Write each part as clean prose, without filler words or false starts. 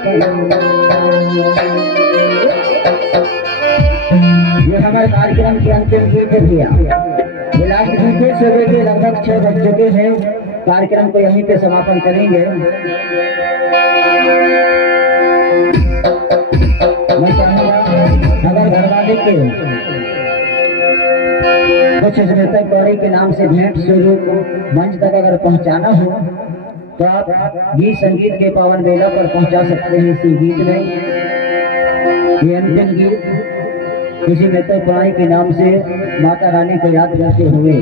ये हमारे कार्यक्रम के अंतिम गीत है भैया। लास्ट गीत सुबह के लगभग 6 बज चुके हैं। कार्यक्रम को यहीं पे समापन करेंगे। मैं चाहूँगा अगर घरवाले के कुछ स्मृति गौरी के नाम से भेंट स्वरूप मंच तक अगर पहुँचाना हो तो आप गीत संगीत के पावन बेला पर पहुँचा सकते हैं। इसी गीत में ये अंतिम गीत किसी मित्र पुरानी के नाम से माता रानी को याद करते हुए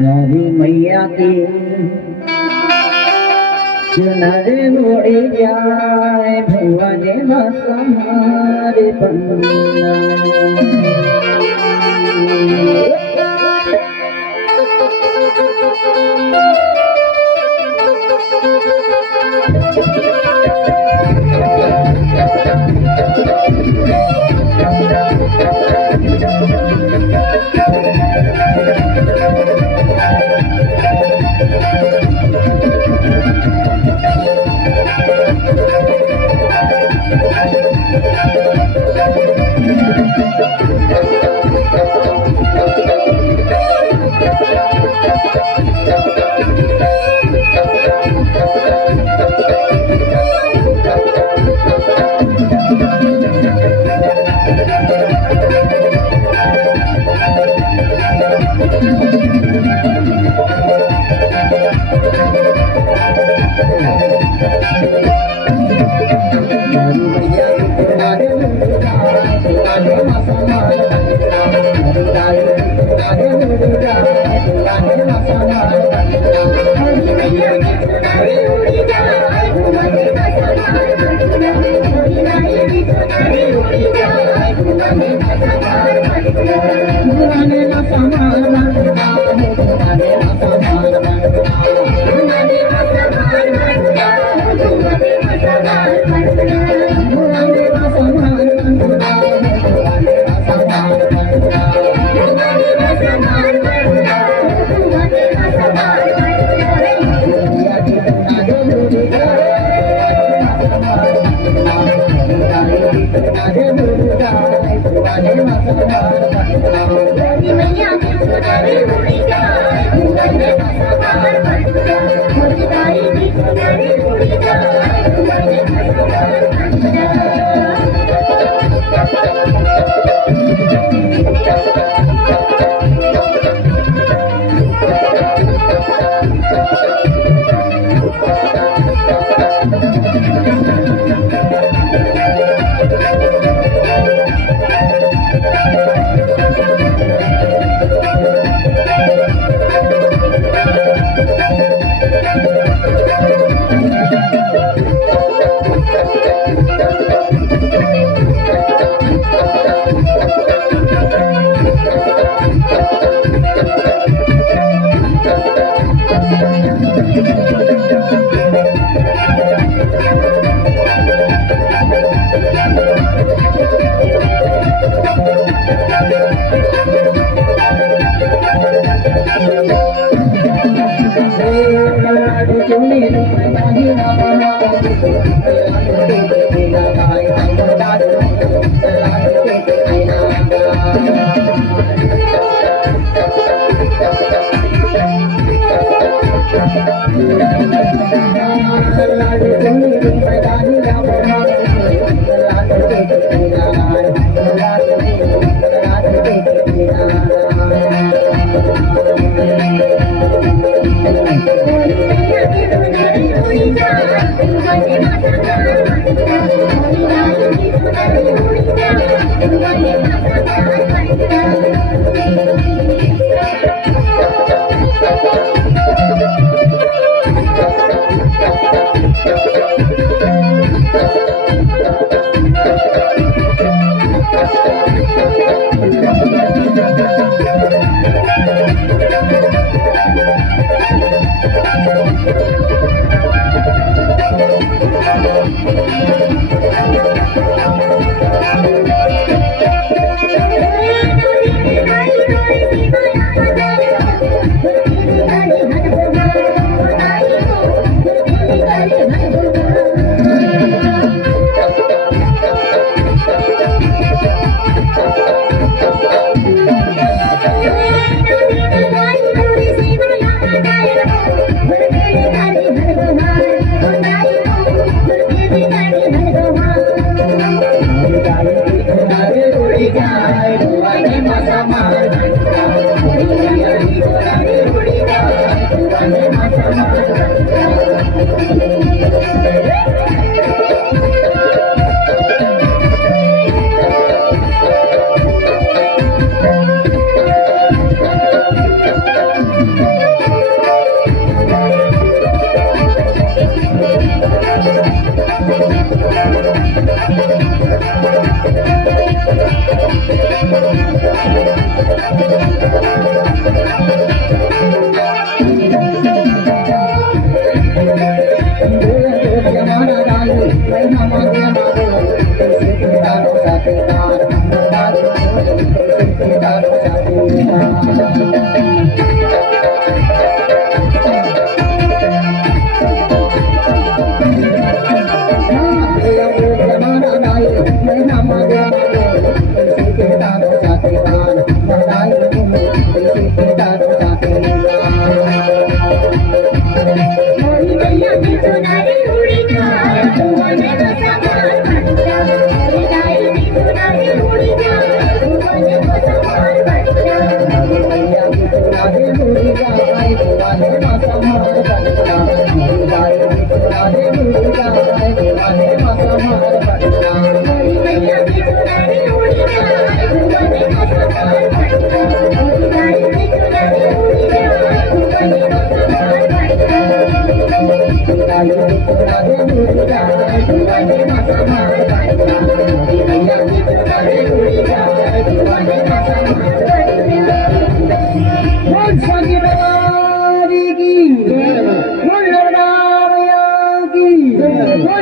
नारी मैया की चुनर मोड़ी जाए भुवन हमारे पन्ना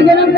जन्म